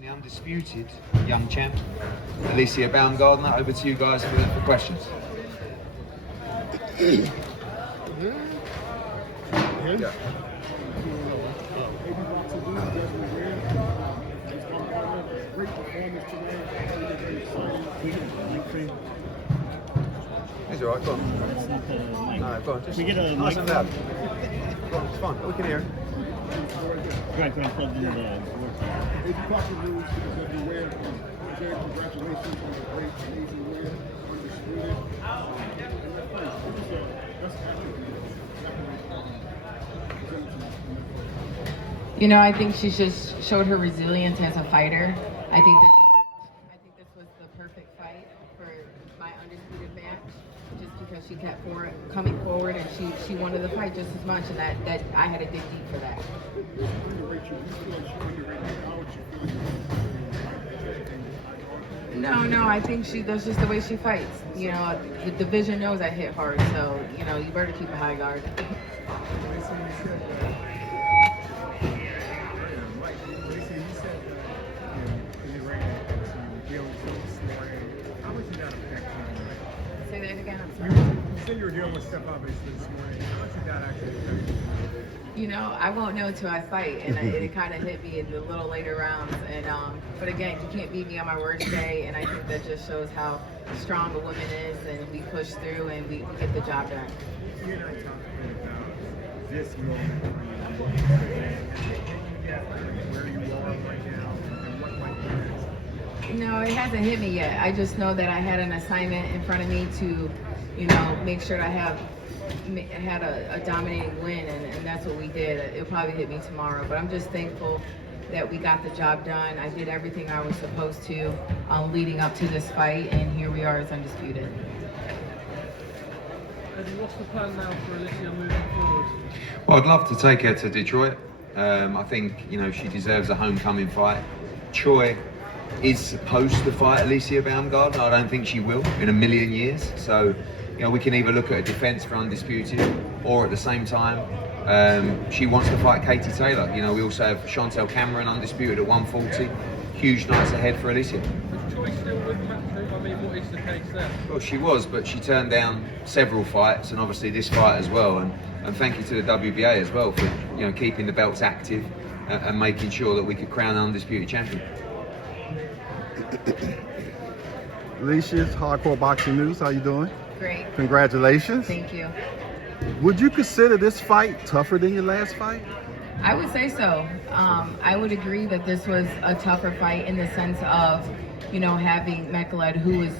The undisputed young champ, Alycia Baumgardner. Over to you guys for questions. Yeah. He's all right, go on. No, go on. Just we get a nice and loud. Go on, it's fine. We can hear. Right, plug in the board. If you talk to Cruz, beware. Jay, congratulations on a great, amazing win. Undisputed. You know, I think she just showed her resilience as a fighter. I think this was the perfect fight for my undisputed match, just because she kept coming forward and she wanted the fight just as much, and that I had to dig deep for that. No, I think that's just the way she fights. You know, the division knows I hit hard, so you know, you better keep a high guard. Say that again, I'm sorry. You said you were dealing with step up this morning. How much did that actually affect you? You know, I won't know until I fight, and it kind of hit me in the little later rounds. And but again, you can't beat me on my worst day, and I think that just shows how strong a woman is, and we push through and we get the job done. You and I talked about this moment where you are right now and what might be next. No, it hasn't hit me yet. I just know that I had an assignment in front of me to, you know, make sure that I had a dominating win, and that's what we did. It'll probably hit me tomorrow, but I'm just thankful that we got the job done. I did everything I was supposed to leading up to this fight, and here we are as undisputed. Eddie, what's the plan now for Alycia moving forward? Well, I'd love to take her to Detroit. I think, you know, she deserves a homecoming fight. Choi is supposed to fight Alycia Baumgardner. I don't think she will in a million years. So, you know, we can either look at a defense for undisputed, or at the same time, she wants to fight Katie Taylor. You know, we also have Chantel Cameron undisputed at 140. Huge nights ahead for Alycia. Is Choi still with Matchroom? I mean, what is the case there? Well, she was, but she turned down several fights, and obviously this fight as well. And thank you to the WBA as well for, you know, keeping the belts active and making sure that we could crown an undisputed champion. Alicia's Hardcore Boxing News. How you doing? Great. Congratulations. Thank you. Would you consider this fight tougher than your last fight? I would say so. I would agree that this was a tougher fight in the sense of, you know, having Mekhaled, who was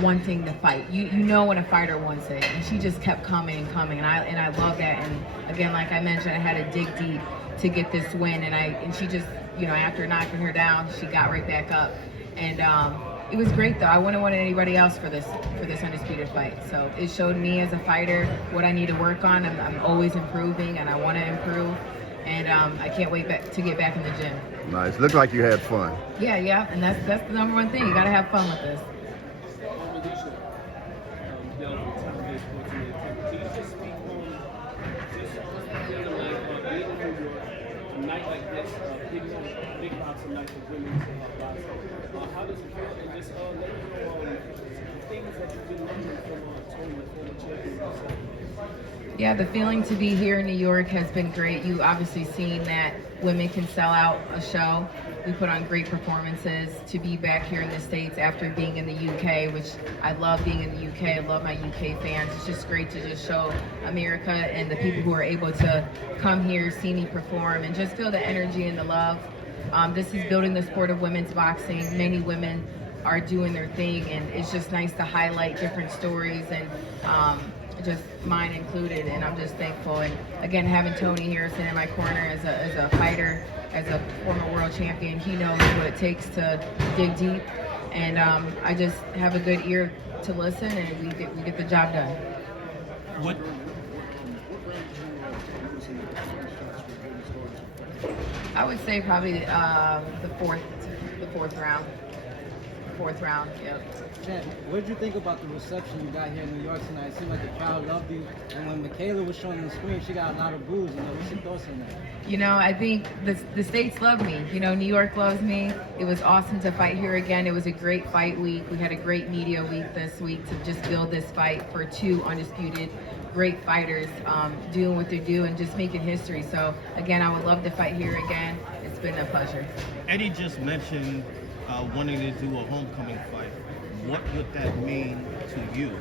wanting the fight. You know when a fighter wants it, and she just kept coming and coming, and I love that. And again, like I mentioned, I had to dig deep to get this win, and she just, you know, after knocking her down, she got right back up, and it was great though. I wouldn't want anybody else for this undisputed fight. So it showed me as a fighter what I need to work on. I'm always improving, and I want to improve. And I can't wait to get back in the gym. Nice. Looked like you had fun. Yeah, and that's the number one thing. You gotta have fun with this. A night like this, big boxing night for women. How does it feel? And just things that you've been learning from Tony, the former champion. Yeah, the feeling to be here in New York has been great. You obviously seen that women can sell out a show. We put on great performances. To be back here in the States after being in the UK, which I love being in the UK, I love my UK fans. It's just great to just show America and the people who are able to come here, see me perform, and just feel the energy and the love. This is building the sport of women's boxing. Many women are doing their thing, and it's just nice to highlight different stories, and just mine included, and I'm just thankful. And again, having Tony here sitting in my corner as a fighter, as a former world champion, he knows what it takes to dig deep, and I just have a good ear to listen, and we get the job done. What? I would say probably the fourth round. 4th round. Yep. Jen, what did you think about the reception you got here in New York tonight? It seemed like the crowd loved you, and when Mekhaled was shown on the screen, she got a lot of boos. What's your thoughts on that? I think the states love me. New York loves me. It was awesome to fight here again. It was a great fight week. We had a great media week this week to just build this fight for 2 undisputed great fighters doing what they do and just making history. So again, I would love to fight here again. It's been a pleasure. Eddie just mentioned wanting to do a homecoming fight. What would that mean to you?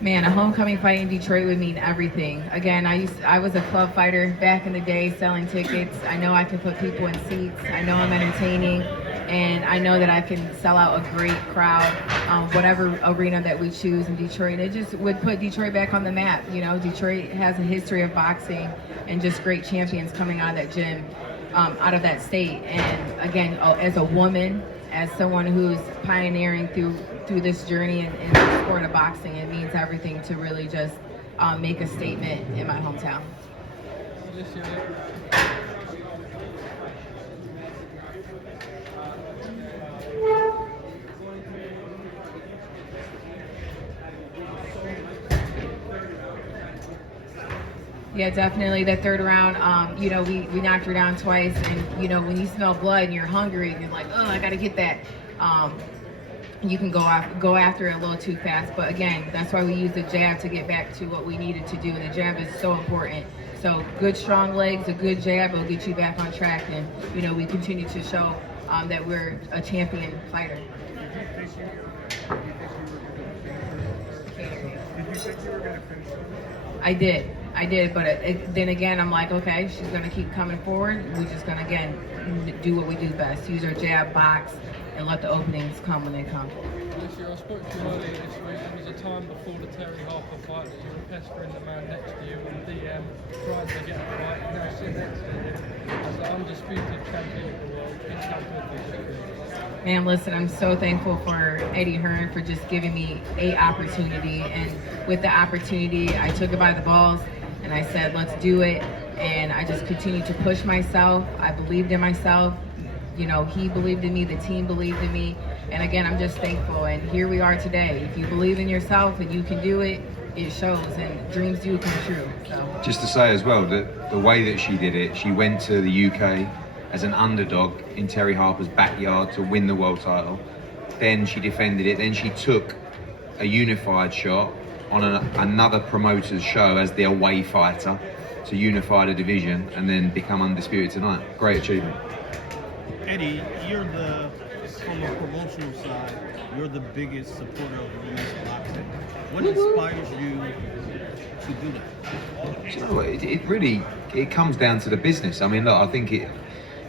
Man, a homecoming fight in Detroit would mean everything. Again, I was a club fighter back in the day selling tickets. I know I can put people in seats. I know I'm entertaining, and I know that I can sell out a great crowd, whatever arena that we choose in Detroit. It just would put Detroit back on the map. Detroit has a history of boxing and just great champions coming out of that gym, out of that state. And again, as a woman, as someone who's pioneering through this journey in the sport of boxing, it means everything to really just make a statement in my hometown. Yeah, definitely. The 3rd round, we knocked her down twice, and when you smell blood and you're hungry and you're like, oh, I got to get that. You can go after it a little too fast, but again, that's why we use the jab to get back to what we needed to do, and the jab is so important. So good strong legs, a good jab will get you back on track, and we continue to show that we're a champion fighter. I did, but then again, I'm like, okay, she's gonna keep coming forward. We're just gonna again do what we do best: use our jab, box, and let the openings come when they come. Alycia, I spoke to you earlier this week. There was a time before the Terry Harper fight that you were pestering the man next to you on DM, trying to get a fight. Now sit next to you as the undisputed champion of the world. Think how good this is. Man, listen, I'm so thankful for Eddie Hearn for just giving me a opportunity. And with the opportunity, I took it by the balls and I said, let's do it. And I just continued to push myself. I believed in myself. He believed in me, the team believed in me. And again, I'm just thankful. And here we are today. If you believe in yourself and you can do it, it shows, and dreams do come true. So. Just to say as well that the way that she did it, she went to the UK as an underdog in Terry Harper's backyard to win the world title. Then she defended it. Then she took a unified shot on another promoter's show as the away fighter to unify the division and then become undisputed tonight. Great achievement. Eddie, from a promotional side, you're the biggest supporter of women's boxing. What inspires you to do that? You know what, it really comes down to the business. I mean, look, I think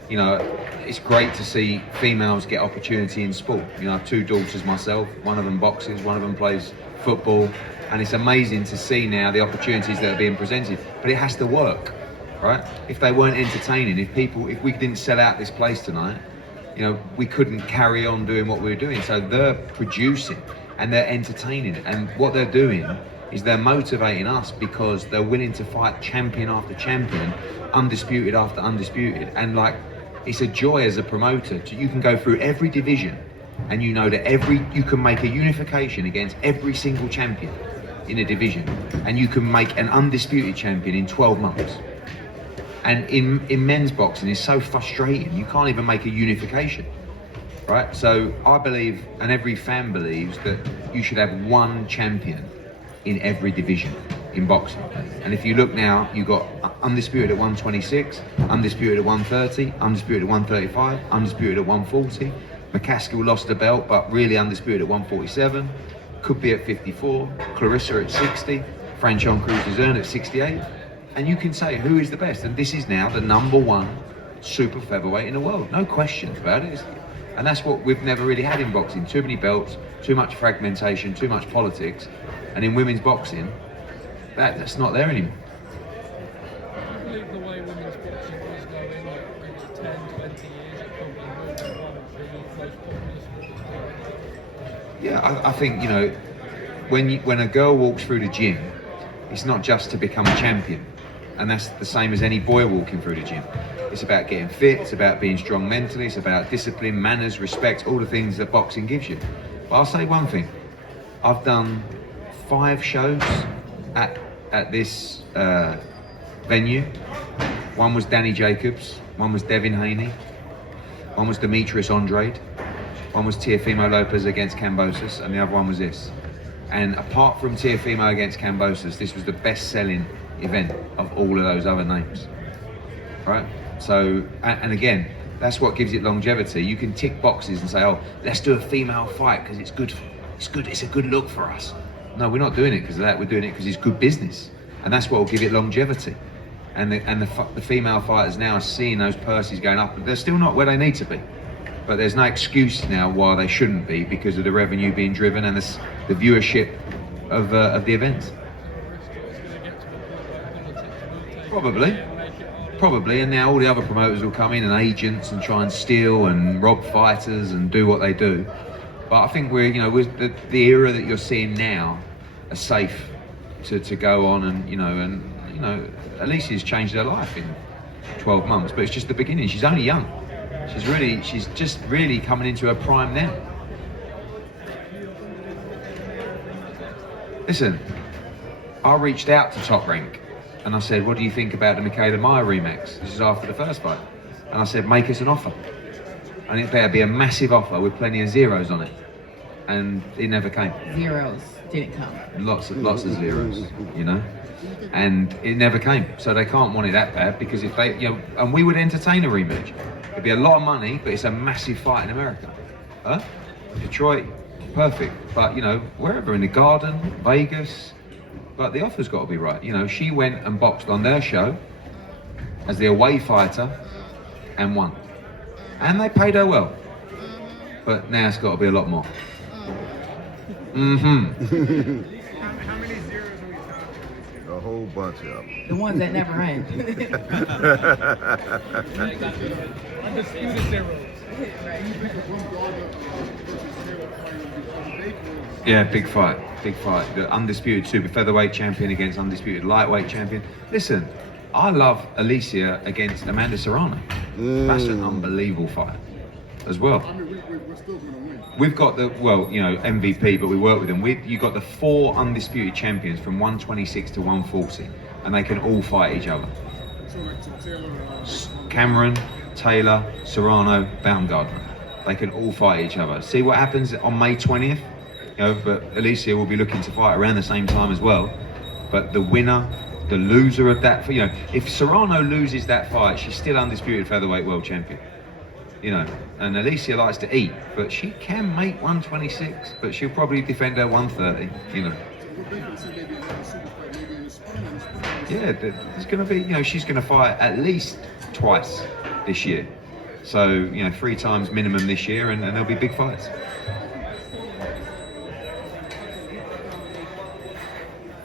it's great to see females get opportunity in sport. I have 2 daughters myself. One of them boxes, one of them plays football, and it's amazing to see now the opportunities that are being presented. But it has to work, right? If they weren't entertaining, if we didn't sell out this place tonight, we couldn't carry on doing what we were doing. So they're producing and they're entertaining, and what they're doing is they're motivating us because they're willing to fight champion after champion, undisputed after undisputed, and it's a joy as a promoter. You can go through every division and that you can make a unification against every single champion in a division, and you can make an undisputed champion in 12 months. And in men's boxing, it's so frustrating. You can't even make a unification, right? So I believe, and every fan believes, that you should have one champion in every division in boxing. And if you look now, you've got undisputed at 126, undisputed at 130, undisputed at 135, undisputed at 140. McCaskill lost the belt, but really undisputed at 147. Could be at 54. Clarissa at 60. Franchon Cruz is earned at 68. And you can say who is the best, and this is now the #1 super featherweight in the world. No questions about it. And that's what we've never really had in boxing. Too many belts, too much fragmentation, too much politics. And in women's boxing, that's not there anymore. I believe the way women's boxing is going, maybe 10, 20 years, it probably will be one of the most popular sports. Yeah, I think, when a girl walks through the gym, it's not just to become a champion. And that's the same as any boy walking through the gym. It's about getting fit, it's about being strong mentally, it's about discipline, manners, respect, all the things that boxing gives you. But I'll say one thing, I've done 5 shows at this venue. One was Danny Jacobs, one was Devin Haney, one was Demetrius Andrade, one was Teofimo Lopez against Kambosos, and the other one was this. And apart from Teofimo against Kambosos, this was the best-selling event of all of those other names, right? So, and again, that's what gives it longevity. You can tick boxes and say, oh, let's do a female fight because it's good, it's a good look for us. No, we're not doing it because of that, we're doing it because it's good business. And that's what will give it longevity. And the female fighters now are seeing those purses going up, but they're still not where they need to be. But there's no excuse now why they shouldn't be because of the revenue being driven and the viewership of the events. Probably, and now all the other promoters will come in and agents and try and steal and rob fighters and do what they do. But I think we're the era that you're seeing now are safe to go on and Alicia's changed her life in 12 months, but it's just the beginning. She's only young. She's just really coming into her prime now. Listen, I reached out to Top Rank and I said, what do you think about the Mekhaled rematch? This is after the first fight. And I said, make us an offer. And it better be a massive offer with plenty of zeros on it. And it never came. Zeros didn't come. Lots of zeros, and it never came. So they can't want it that bad because if they, and we would entertain a rematch. It'd be a lot of money, but it's a massive fight in America. Huh? Detroit, perfect. But wherever in the Garden, Vegas, but the offer's got to be right. She went and boxed on their show as the away fighter and won. And they paid her well. But now it's got to be a lot more. How many zeros are we talking? A whole bunch of them. The ones that never end. Undisputed zeros. Yeah, big fight. The undisputed super featherweight champion against undisputed lightweight champion. Listen, I love Alycia against Amanda Serrano. That's an unbelievable fight as well. I mean, we're still going to win. We've got the, MVP, but we work with them. You've got the 4 undisputed champions from 126 to 140, and they can all fight each other. So Taylor, Cameron, Taylor, Serrano, Baumgardner. They can all fight each other. See what happens on May 20th? But Alycia will be looking to fight around the same time as well. But the winner, the loser of that, if Serrano loses that fight, she's still undisputed featherweight world champion. And Alycia likes to eat, but she can make 126, but she'll probably defend her 130, Yeah, there's going to be, she's going to fight at least twice this year. So, 3 times minimum this year, and there'll be big fights.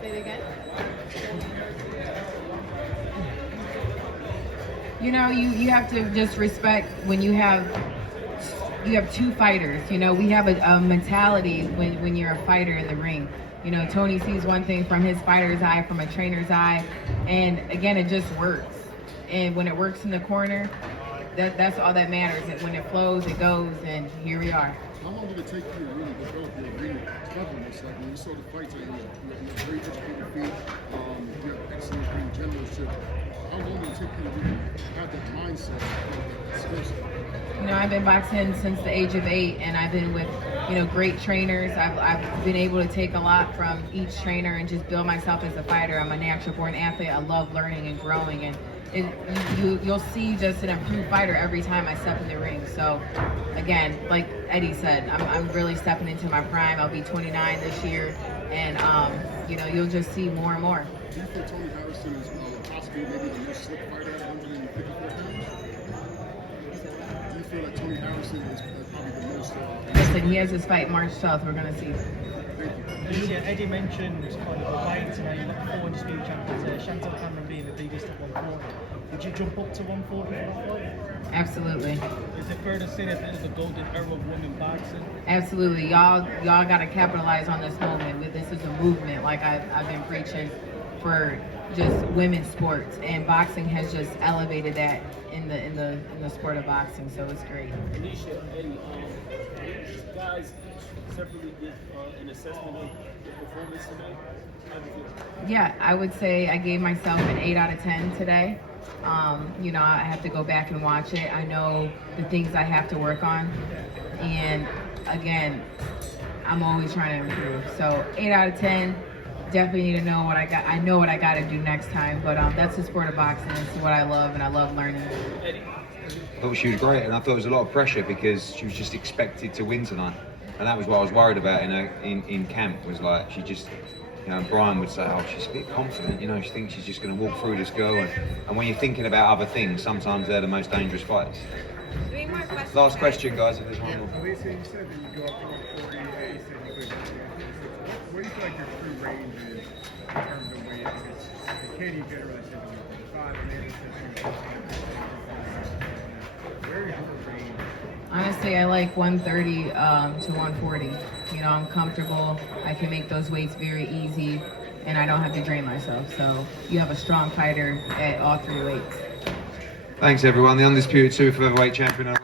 Say it again. You have to just respect when you have 2 fighters. We have a mentality when you're a fighter in the ring. Tony sees one thing from his fighter's eye, from a trainer's eye, and again, it just works. And when it works in the corner, that's all that matters. And when it flows, it goes, and here we are. how long did it take you to really develop your ring toughness? Like when you saw the fights, you have great educated feet, you have excellent ring generalship. How long did it take you to really have that mindset, that skill set? I've been boxing since the age of 8, and I've been with, great trainers. I've been able to take a lot from each trainer and just build myself as a fighter. I'm a natural born athlete. I love learning and growing, and you'll see just an improved fighter every time I step in the ring. So again, like Eddie said, I'm really stepping into my prime. I'll be 29 this year, and you'll just see more and more. Do you feel Tony Harrison is possibly maybe the most slick fighter at 154 pounds? Do you feel like Tony Harrison is probably the most... Listen, he has his fight March 12th. We're going to see. Alycia, Eddie mentioned kind of the weight, you've got 4 undisputed champions there, Chantal Cameron being the biggest at 140. Would you jump up to 140 for that fight? Absolutely. Is it fair to say that this is the golden era of women boxing? Absolutely. Y'all got to capitalize on this moment. This is a movement, like I've been preaching for just women's sports, and boxing has just elevated that in the sport of boxing. So it's great. Alycia, Eddie, guys each separately did an assessment of your performance tonight. How do you feel? Yeah, I would say I gave myself an 8 out of 10 today. You know, I have to go back and watch it. I know the things I have to work on, and again, I'm always trying to improve. So 8 out of 10. Definitely need to know what I got. I know what I got to do next time. But that's the sport of boxing. It's what I love, and I love learning. I thought she was great, and I thought there was a lot of pressure because she was just expected to win tonight, and that was what I was worried about in camp. Was like she just, you know, Brian would say, oh, she's a bit confident, you know, she thinks she's just going to walk through this girl, and when you're thinking about other things, sometimes they're the most dangerous fights. 3 more questions. Last question, guys, if there's one more. Alycia, you said that you go up to 140, you said you could. What do you feel like your true range is in terms of weight? Because Katie generally says 145, Amanda says 145. Where is your range? Honestly, I like 130 to 140. You know, I'm comfortable. I can make those weights very easy, and I don't have to drain myself. So you have a strong fighter at all 3 weights. Thanks, everyone. The undisputed super featherweight champion.